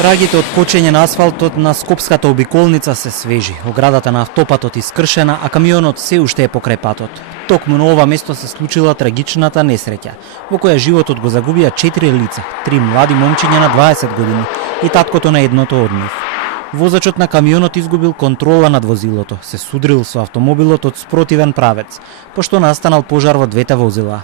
Трагите од кочење на асфалтот на Скопската обиколница се свежи. Оградата на автопатот искршена, а камионот се уште е покрај патот. Токму на ова место се случила трагичната несреќа, во која животот го загубија 4 лица, 3 млади момчиња на 20 години и таткото на едното од нив. Возачот на камионот изгубил контрола над возилото, се судрил со автомобилот од спротивен правец, пошто настанал пожар во двете возила.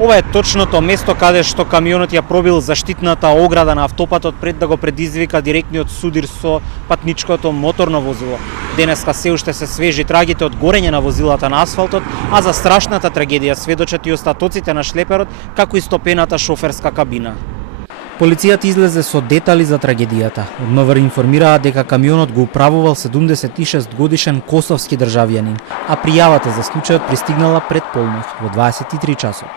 Ова е точното место каде што камионот ја пробил заштитната ограда на автопатот пред да го предизвика директниот судир со патничкото моторно возило. Денеска се уште се свежи трагите од горење на возилата на асфалтот, а за страшната трагедија сведочат и остатоците на шлеперот, како и стопената шоферска кабина. Полицијата излезе со детали за трагедијата. Од МВР информираа дека камионот го управувал 76 годишен косовски државјанин, а пријавата за случајот пристигнала пред полноќ во 23 часот.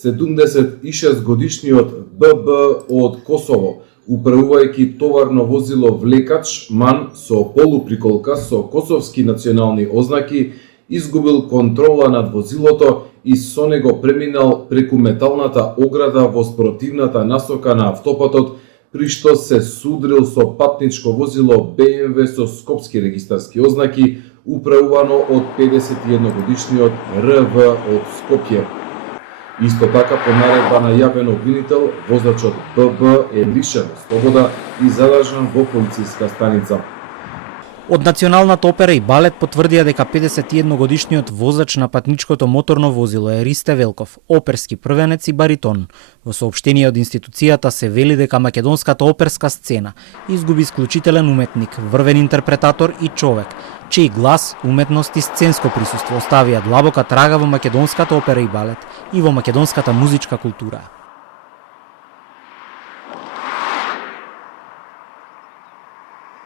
76 годишниот ББ од Косово, управувајќи товарно возило влекач МАН со полуприколка со косовски национални ознаки, изгубил контрола над возилото и со него преминал преку металната ограда во спротивната насока на автопатот, при што се судрил со патничко возило БМВ со скопски регистарски ознаки, управувано од 51 годишниот РВ од Скопје. Исто така, по наредба на јавен обвинител, возачот ББ е лишен слобода и задржан во полициска станица. Од Националната опера и балет потврдија дека 51 годишниот возач на патничкото моторно возило е Ристе Велков, оперски првенец и баритон. Во соопштение од институцијата се вели дека македонската оперска сцена изгуби исклучителен уметник, врвен интерпретатор и човек, чиј глас, уметност и сценско присуство оставија длабока трага во македонската опера и балет и во македонската музичка култура.